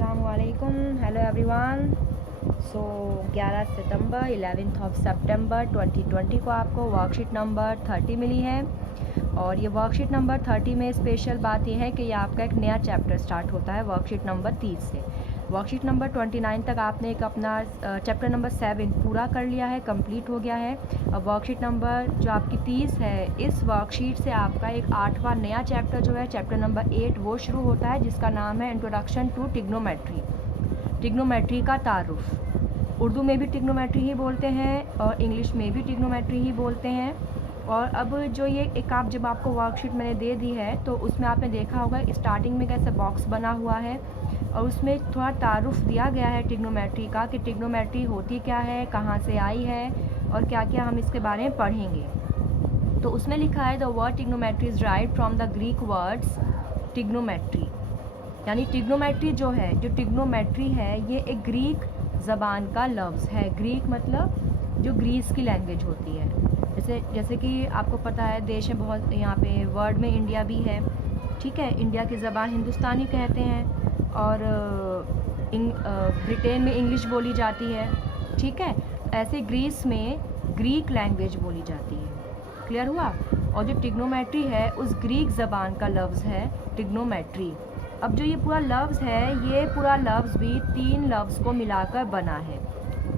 अस्सलामुअलैकुम, hello everyone. 11 सितंबर 11th of सितंबर 2020 को आपको वर्कशीट नंबर 30 मिली है। और ये वर्कशीट नंबर 30 में स्पेशल बात यह है कि ये आपका एक नया चैप्टर स्टार्ट होता है वर्कशीट नंबर 30 से। वर्कशीट नंबर 29 तक आपने एक अपना चैप्टर नंबर 7 पूरा कर लिया है, कंप्लीट हो गया है। अब वर्कशीट नंबर जो आपकी 30 है, इस वर्कशीट से आपका एक 8वां नया चैप्टर जो है चैप्टर नंबर 8 वो शुरू होता है, जिसका नाम है इंट्रोडक्शन टू ट्रिग्नोमेट्री। ट्रिग्नोमेट्री का तारुफ। उर्दू में भी ट्रिग्नोमेट्री ही बोलते हैं और इंग्लिश में भी ट्रिग्नोमेट्री ही बोलते हैं। और अब जो ये एक आप जब आपको वर्कशीट मैंने दे दी है तो उसमें आपने देखा होगा स्टार्टिंग में कैसे बॉक्स बना हुआ है और उसमें थोड़ा तारुफ दिया गया है ट्रिग्नोमेट्री का कि ट्रिग्नोमेट्री होती क्या है, कहाँ से आई है और क्या क्या हम इसके बारे में पढ़ेंगे। तो उसमें लिखा है the word trigonometry is right from the Greek words trigonometry. यानी ट्रिग्नोमेट्री जो है, जो ट्रिग्नोमेट्री है ये एक ग्रीक ज़बान का लफ्ज़ है। ग्रीक मतलब जो ग्रीस की लैंग्वेज होती है। जैसे कि आपको पता है देश में बहुत, यहाँ पे वर्ल्ड में इंडिया भी है, ठीक है। इंडिया की ज़बान हिंदुस्तानी कहते हैं और ब्रिटेन में इंग्लिश बोली जाती है, ठीक है। ऐसे ग्रीस में ग्रीक लैंग्वेज बोली जाती है। क्लियर हुआ। और जो ट्रिग्नोमेट्री है उस ग्रीक ज़बान का लफ्ज़ है ट्रिग्नोमेट्री। अब जो ये पूरा लफ्ज़ है, ये पूरा लफ्ज़ भी 3 लफ्ज़ को मिलाकर बना है।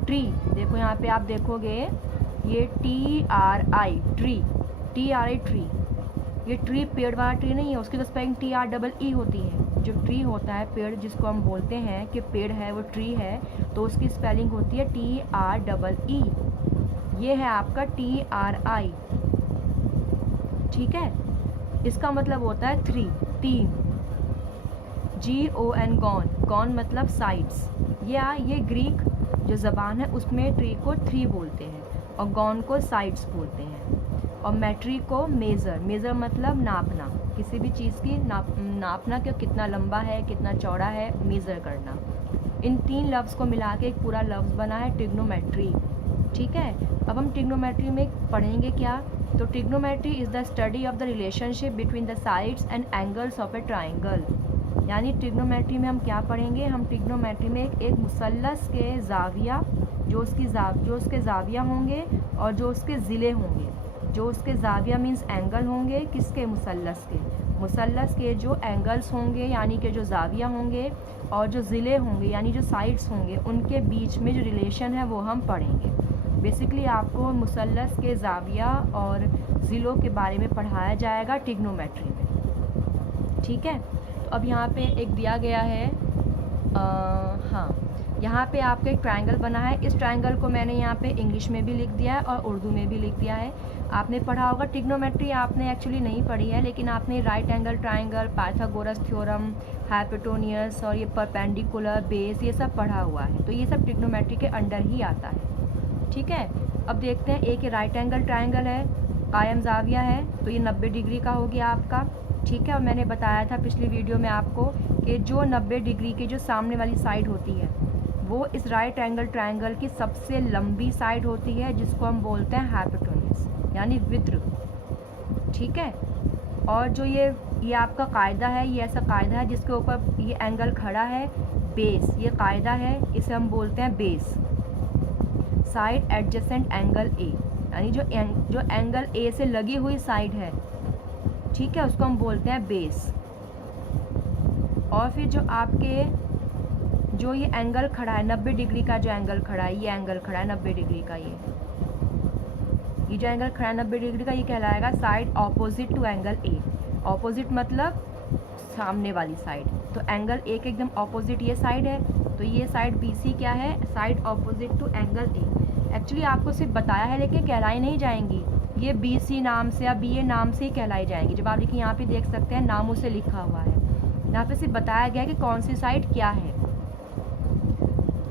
ट्री, देखो यहाँ पे आप देखोगे ये TRI ट्री, TRI ट्री। ये ट्री पेड़ वाला ट्री नहीं है, उसकी तो स्पेलिंग TREE होती है। जो ट्री होता है पेड़, जिसको हम बोलते हैं कि पेड़ है वो ट्री है, तो उसकी स्पेलिंग होती है TREE। ये है आपका TRI, ठीक है। इसका मतलब होता है 3। GON गॉन, गॉन मतलब साइड्स। ये ग्रीक जो ज़बान है उसमें ट्री को 3 बोलते हैं और गॉन को साइड्स बोलते हैं। और मैट्री को मेज़र, मेज़र मतलब नापना, किसी भी चीज़ की नापना कि कितना लंबा है कितना चौड़ा है, मेज़र करना। इन 3 लफ्ज़ को मिला के एक पूरा लफ्ज़ बना है ट्रिग्नोमेट्री, ठीक है। अब हम ट्रिग्नोमेट्री में पढ़ेंगे क्या। तो trigonometry is the study of the relationship between the sides and angles of A triangle. यानी ट्रिग्नोमेट्री में हम क्या पढ़ेंगे, हम ट्रिग्नोमेट्री में एक मुसल्लस के ज़ाविया, जो उसके ज़ाविया होंगे और जो उसके ज़िले होंगे। जो उसके ज़ाविया मीन्स एंगल होंगे, किसके, मुसल्लस के जो एंगल्स होंगे यानी कि जो ज़ाविया होंगे, और जो ज़िले होंगे यानी जो साइड्स होंगे, उनके बीच में जो रिलेशन है वो हम पढ़ेंगे। बेसिकली आपको मुसल्लस के ज़ाविया और ज़िलों के बारे में पढ़ाया जाएगा ट्रिग्नोमेट्री में, ठीक है। तो अब यहाँ पे एक दिया गया है, हाँ, यहाँ पे आपका एक ट्रायंगल बना है। इस ट्रायंगल को मैंने यहाँ पे इंग्लिश में भी लिख दिया है और उर्दू में भी लिख दिया है। आपने पढ़ा होगा ट्रिग्नोमेट्री, आपने एक्चुअली नहीं पढ़ी है, लेकिन आपने right angle triangle, Pythagoras theorem, hypotenuse और ये परपेंडिकुलर, बेस, ये सब पढ़ा हुआ है। तो ये सब ट्रिग्नोमेट्री के अंडर ही आता है, ठीक है। अब देखते हैं, एक राइट एंगल ट्रायंगल है, कायम ज़ाविया है, तो ये 90 डिग्री का हो गया आपका, ठीक है। और मैंने बताया था पिछली वीडियो में आपको कि जो 90 डिग्री की जो सामने वाली साइड होती है वो इस राइट एंगल ट्रायंगल की सबसे लंबी साइड होती है, जिसको हम बोलते हैं हाइपोटेन्यूस यानी वित्र, ठीक है। और जो ये आपका कायदा है, ये ऐसा कायदा है जिसके ऊपर ये एंगल खड़ा है, बेस, ये कायदा है, इसे हम बोलते हैं base. Side adjacent angle A, यानी जो एंगल ए से लगी हुई साइड है, ठीक है, उसको हम बोलते हैं बेस। और फिर जो आपके जो ये एंगल खड़ा है 90 डिग्री का, जो एंगल खड़ा है, ये एंगल खड़ा है 90 डिग्री का, ये जो एंगल खड़ा है 90 डिग्री का, ये कहलाएगा side opposite to angle A. Opposite मतलब सामने वाली साइड, तो एंगल ए के एकदम ऑपोजिट ये साइड है, तो ये साइड BC क्या है, side opposite to angle A. Actually आपको सिर्फ बताया है, लेकिन कहलाई नहीं जाएंगी ये BC नाम से या BA नाम से ही कहलाई जाएंगी। जब आप देखिए यहाँ पे देख सकते हैं नामों से लिखा हुआ है, यहाँ पे सिर्फ बताया गया है कि कौन सी साइड क्या है,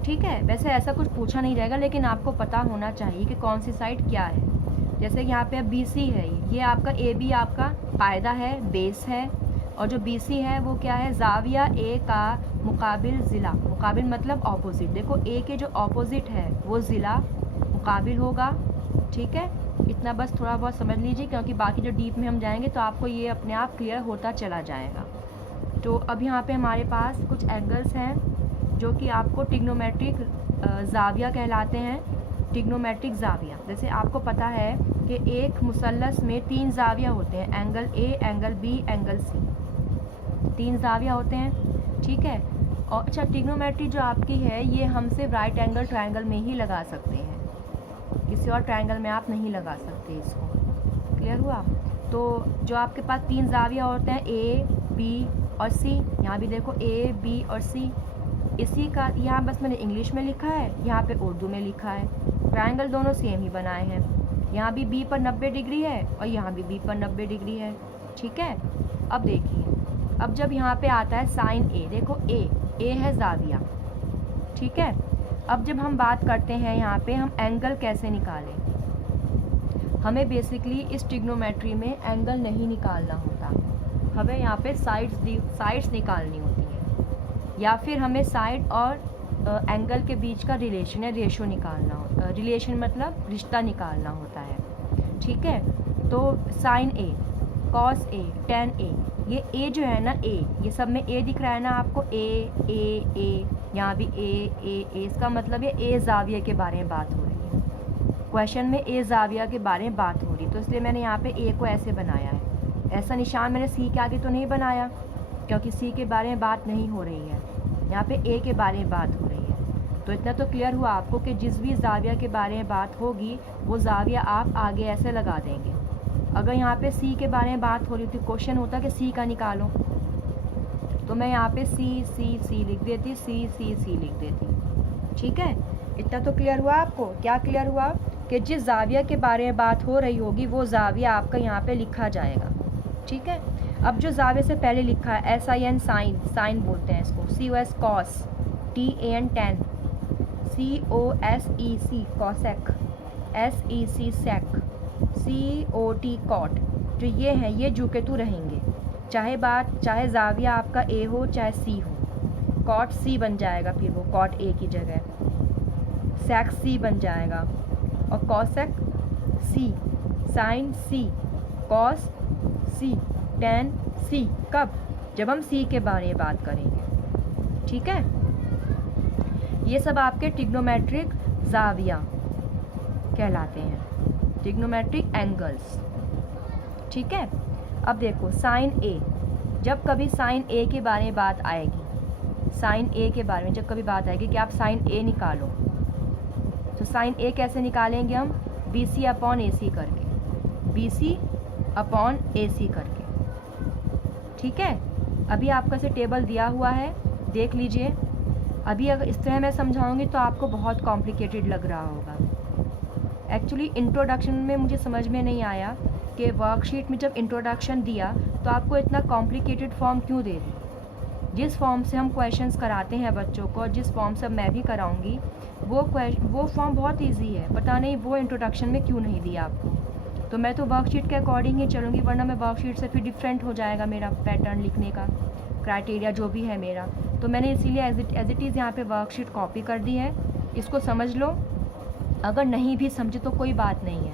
ठीक है। वैसे ऐसा कुछ पूछा नहीं जाएगा, लेकिन आपको पता होना चाहिए कि कौन सी साइड क्या है। जैसे यहाँ पे BC है, ये आपका AB आपका कायदा है, बेस है, और जो BC है वो क्या है, ज़ाविया A का मुकाबिल ज़िला। मुकाबिल मतलब ऑपोजिट। देखो A के जो ऑपोजिट है वो ज़िला मुकाबिल होगा, ठीक है। इतना बस थोड़ा बहुत समझ लीजिए, क्योंकि बाकी जो डीप में हम जाएंगे तो आपको ये अपने आप क्लियर होता चला जाएगा। तो अब यहाँ पे हमारे पास कुछ एंगल्स हैं जो कि आपको ट्रिग्नोमेट्रिक जाविया कहलाते हैं। ट्रिग्नोमेट्रिक जाविया, जैसे आपको पता है कि एक मुसल्लस में 3 जाविया होते हैं, angle A, angle B, angle C, 3 जाविया होते हैं, ठीक है। और अच्छा, ट्रिग्नोमेट्री जो आपकी है ये हम सिर्फ राइट एंगल ट्रायंगल में ही लगा सकते हैं, किसी और ट्रायंगल में आप नहीं लगा सकते इसको। क्लियर हुआ? तो जो आपके पास 3 जाविया होते हैं, ए, बी और सी, यहाँ भी देखो ए, बी और सी, इसी का यहाँ बस मैंने इंग्लिश में लिखा है, यहाँ पे उर्दू में लिखा है। ट्रायंगल दोनों सेम ही बनाए हैं, यहाँ भी बी पर 90 डिग्री है और यहाँ भी बी पर 90 डिग्री है, ठीक है। अब देखिए, अब जब यहाँ पे आता है साइन ए, देखो ए है जाविया, ठीक है। अब जब हम बात करते हैं यहाँ पे हम एंगल कैसे निकालें, हमें बेसिकली इस ट्रिग्नोमेट्री में एंगल नहीं निकालना होता, हमें यहाँ पे साइड्स निकालनी होती हैं, या फिर हमें साइड और एंगल के बीच का रिलेशन या रेशो निकालना होता है। रिलेशन मतलब रिश्ता निकालना होता है, ठीक है। तो sign A, cos A, ten ए, ये ए जो है ना, ए, ये सब में ए दिख रहा है ना आपको, ए, यहाँ भी ए, इसका मतलब ये ए जाविया के बारे में बात हो रही है, क्वेश्चन में ए जाविया के बारे में बात हो रही, तो इसलिए मैंने यहाँ पे ए को ऐसे बनाया है। ऐसा निशान मैंने सी के आगे तो नहीं बनाया, क्योंकि सी के बारे में बात नहीं हो रही है, यहाँ पे ए के बारे में बात हो रही है। तो इतना तो क्लियर हुआ आपको कि जिस भी जाविया के बारे में बात होगी वो जाविया आप आगे ऐसे लगा देंगे। अगर यहाँ पे सी के बारे में बात हो रही थी, क्वेश्चन होता कि सी का निकालो, तो मैं यहाँ पे सी लिख देती, सी लिख देती, ठीक है। इतना तो क्लियर हुआ आपको? क्या क्लियर हुआ? कि जिस जाविया के बारे में बात हो रही होगी वो जाविया आपका यहाँ पे लिखा जाएगा, ठीक है। अब जो जाविया से पहले लिखा है SIN, साइन बोलते हैं इसको, COS cos, TAN ten, COSEC cosec, SEC सेक, COT कॉट, जो ये हैं ये जुकेतु रहेंगे, चाहे जाविया आपका A हो चाहे C हो। कॉट C बन जाएगा, फिर वो कॉट A की जगह, सेक C बन जाएगा, और cosec C, sine C, cos C, tan C। कब? जब हम C के बारे में बात करेंगे, ठीक है। ये सब आपके ट्रिग्नोमेट्रिक जाविया कहलाते हैं, ट्रिग्नोमेट्रिक एंगल्स, ठीक है। अब देखो साइन ए, जब कभी साइन ए के बारे में बात आएगी, साइन ए के बारे में जब कभी बात आएगी कि आप साइन ए निकालो, तो साइन ए कैसे निकालेंगे हम? BC अपॉन AC करके, BC अपॉन AC करके, ठीक है। अभी आपका से टेबल दिया हुआ है, देख लीजिए। अभी अगर इस तरह मैं समझाऊंगी तो आपको बहुत कॉम्प्लिकेटेड लग रहा होगा। एक्चुअली इंट्रोडक्शन में मुझे समझ में नहीं आया कि वर्कशीट में जब इंट्रोडक्शन दिया तो आपको इतना कॉम्प्लिकेटेड फॉर्म क्यों दे दी। जिस फॉर्म से हम क्वेश्चंस कराते हैं बच्चों को, जिस फॉर्म से मैं भी कराऊंगी, वो फॉर्म बहुत इजी है, पता नहीं वो इंट्रोडक्शन में क्यों नहीं दिया आपको। तो मैं तो वर्कशीट के अकॉर्डिंग ही चलूँगी, वरना मैं वर्कशीट से फिर डिफरेंट हो जाएगा मेरा पैटर्न लिखने का, क्राइटेरिया जो भी है मेरा। तो मैंने इसीलिए एज इट इज़ यहाँ पे वर्कशीट कॉपी कर दी है, इसको समझ लो। अगर नहीं भी समझे तो कोई बात नहीं है,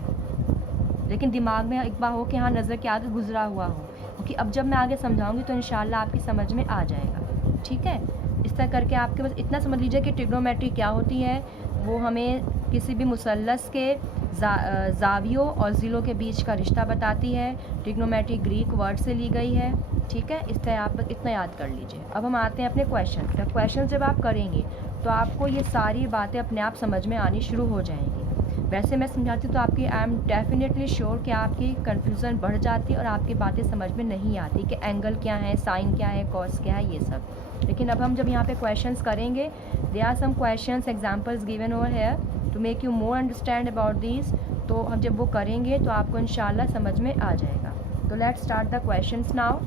लेकिन दिमाग में एक बार हो कि हाँ नज़र के आगे गुजरा हुआ हो, क्योंकि अब जब मैं आगे समझाऊंगी तो इंशाल्लाह आपकी समझ में आ जाएगा, ठीक है। इस तरह करके आपके बस इतना समझ लीजिए कि ट्रिग्नोमेट्री क्या होती है। वो हमें किसी भी मुसल्लस के जावियों और ज़िलों के बीच का रिश्ता बताती है। ट्रिग्नोमेट्री ग्रीक वर्ड से ली गई है, ठीक है। इस तरह आप इतना याद कर लीजिए। अब हम आते हैं अपने क्वेश्चन जब आप करेंगे तो आपको ये सारी बातें अपने आप समझ में आनी शुरू हो जाएंगी। वैसे मैं समझाती तो आपकी आई एम डेफिनेटली श्योर कि आपकी कन्फ्यूज़न बढ़ जाती और आपकी बातें समझ में नहीं आती कि एंगल क्या है, साइन क्या है, कॉस क्या है, ये सब। लेकिन अब हम जब यहाँ पे क्वेश्चंस करेंगे, they are some questions examples given over here to make you more understand about this. तो हम जब वो करेंगे तो आपको इंशाल्लाह समझ में आ जाएगा। तो let's start the questions now.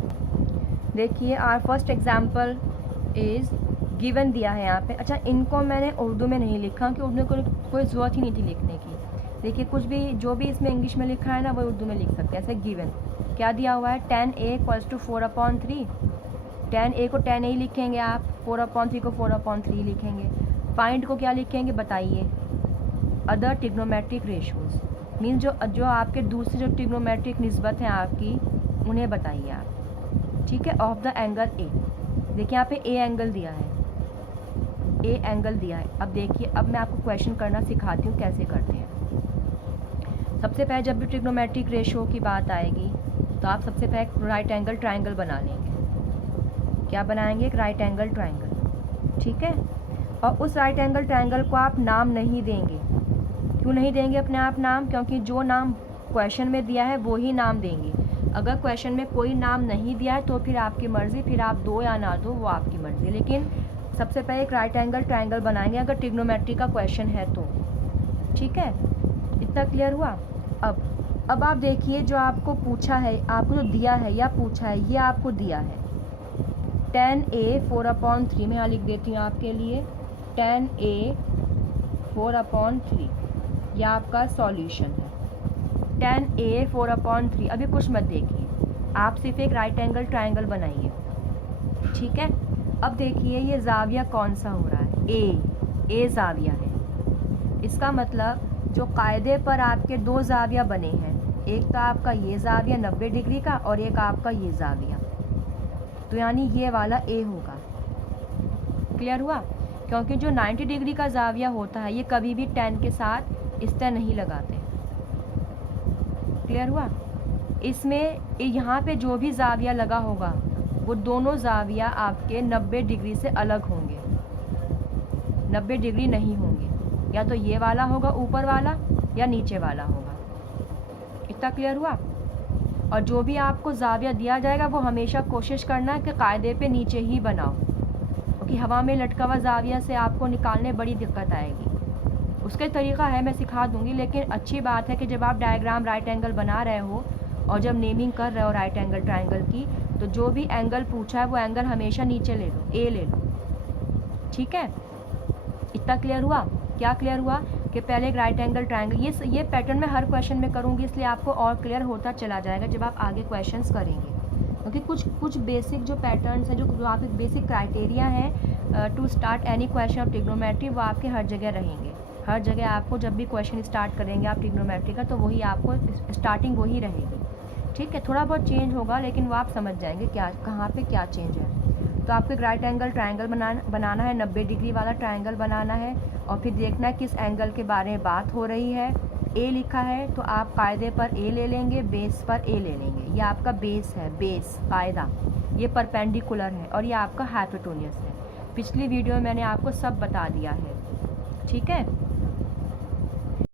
देखिए our first example is given दिया है यहाँ पे। अच्छा, इनको मैंने उर्दू में नहीं लिखा कि उर्दू को कोई ज़रूरत ही नहीं थी लिखने की। देखिए कुछ भी जो भी इसमें इंग्लिश में लिखा है ना वो उर्दू में लिख सकते हैं। ऐसे गिवन क्या दिया हुआ है, 10a = 4/3। 10a को 10a लिखेंगे आप, 4/3 को 4/3 लिखेंगे। फाइंड को क्या लिखेंगे बताइए? अदर ट्रिग्नोमेट्रिक रेशोज़, मीन्स जो आपके दूसरे जो ट्रिग्नोमेट्रिक निस्बत हैं आपकी उन्हें बताइए आप। ठीक है, ऑफ द एंगल ए। देखिए यहाँ पे ए एंगल दिया है, ए एंगल दिया है। अब देखिए, अब मैं आपको क्वेश्चन करना सिखाती हूँ कैसे करते हैं। सबसे पहले जब भी ट्रिग्नोमेट्रिक रेशो की बात आएगी तो आप सबसे पहले राइट एंगल ट्रायंगल बना लेंगे। क्या बनाएंगे? एक राइट एंगल ट्रायंगल, ठीक है। और उस राइट एंगल ट्रायंगल को आप नाम नहीं देंगे। क्यों नहीं देंगे अपने आप नाम? क्योंकि जो नाम क्वेश्चन में दिया है वो ही नाम देंगे। अगर क्वेश्चन में कोई नाम नहीं दिया है तो फिर आपकी मर्ज़ी, फिर आप दो या ना दो वो आपकी मर्ज़ी। लेकिन सबसे पहले एक राइट एंगल ट्रायंगल बनाएंगे अगर ट्रिग्नोमेट्री का क्वेश्चन है तो, ठीक है। इतना क्लियर हुआ? अब आप देखिए, जो आपको पूछा है, आपको जो दिया है या पूछा है, ये आपको दिया है tan a 4/3। मैं यहाँ लिख देती हूँ आपके लिए, tan a 4/3 यह आपका सॉल्यूशन है। tan a 4/3। अभी कुछ मत देखिए, आप सिर्फ एक राइट एंगल ट्रायंगल बनाइए, ठीक है। अब देखिए ये जाविया कौन सा हो रहा है? ए जाविया है। इसका मतलब जो कायदे पर आपके दो जाविया बने हैं, एक तो आपका ये जाविया 90 डिग्री का और एक आपका ये जाविया, तो यानी ये वाला ए होगा। क्लियर हुआ? क्योंकि जो 90 डिग्री का जाविया होता है ये कभी भी 10 के साथ इस तरह नहीं लगाते। क्लियर हुआ? इसमें यहाँ पे जो भी जाविया लगा होगा वो दोनों जाविया आपके 90 डिग्री से अलग होंगे, 90 डिग्री नहीं होंगे। या तो ये वाला होगा ऊपर वाला या नीचे वाला होगा। इतना क्लियर हुआ? और जो भी आपको जाविया दिया जाएगा वो हमेशा कोशिश करना है कि कायदे पे नीचे ही बनाओ, क्योंकि हवा में लटका हुआ जाविया से आपको निकालने बड़ी दिक्कत आएगी। उसके तरीका है, मैं सिखा दूंगी। लेकिन अच्छी बात है कि जब आप डायग्राम राइट एंगल बना रहे हो और जब नेमिंग कर रहे हो राइट एंगल ट्रायंगल की, तो जो भी एंगल पूछा है वो एंगल हमेशा नीचे ले लो, ए ले लो, ठीक है। इतना क्लियर हुआ? क्या क्लियर हुआ कि पहले एक राइट एंगल ट्रायंगल, ये पैटर्न मैं हर क्वेश्चन में करूँगी, इसलिए आपको और क्लियर होता चला जाएगा जब आप आगे क्वेश्चंस करेंगे। क्योंकि कुछ बेसिक जो पैटर्न्स हैं, जो आपके बेसिक क्राइटेरिया हैं to start any question of trigonometry, वो आपके हर जगह रहेंगे। हर जगह आपको जब भी क्वेश्चन स्टार्ट करेंगे आप ट्रिग्नोमेट्री का, तो वही आपको स्टार्टिंग वही रहेगी, ठीक है। थोड़ा बहुत चेंज होगा लेकिन वो आप समझ जाएंगे क्या कहाँ पे क्या चेंज है। तो आपको एक राइट एंगल ट्रायंगल बनाना है, 90 डिग्री वाला ट्रायंगल बनाना है, और फिर देखना है किस एंगल के बारे में बात हो रही है। ए लिखा है तो आप कायदे पर ए ले लेंगे, बेस पर ए ले लेंगे। ये आपका बेस है, बेस कायदा, ये परपेंडिकुलर है और ये आपका हाइपोटेन्यूस है। पिछली वीडियो में मैंने आपको सब बता दिया है, ठीक है।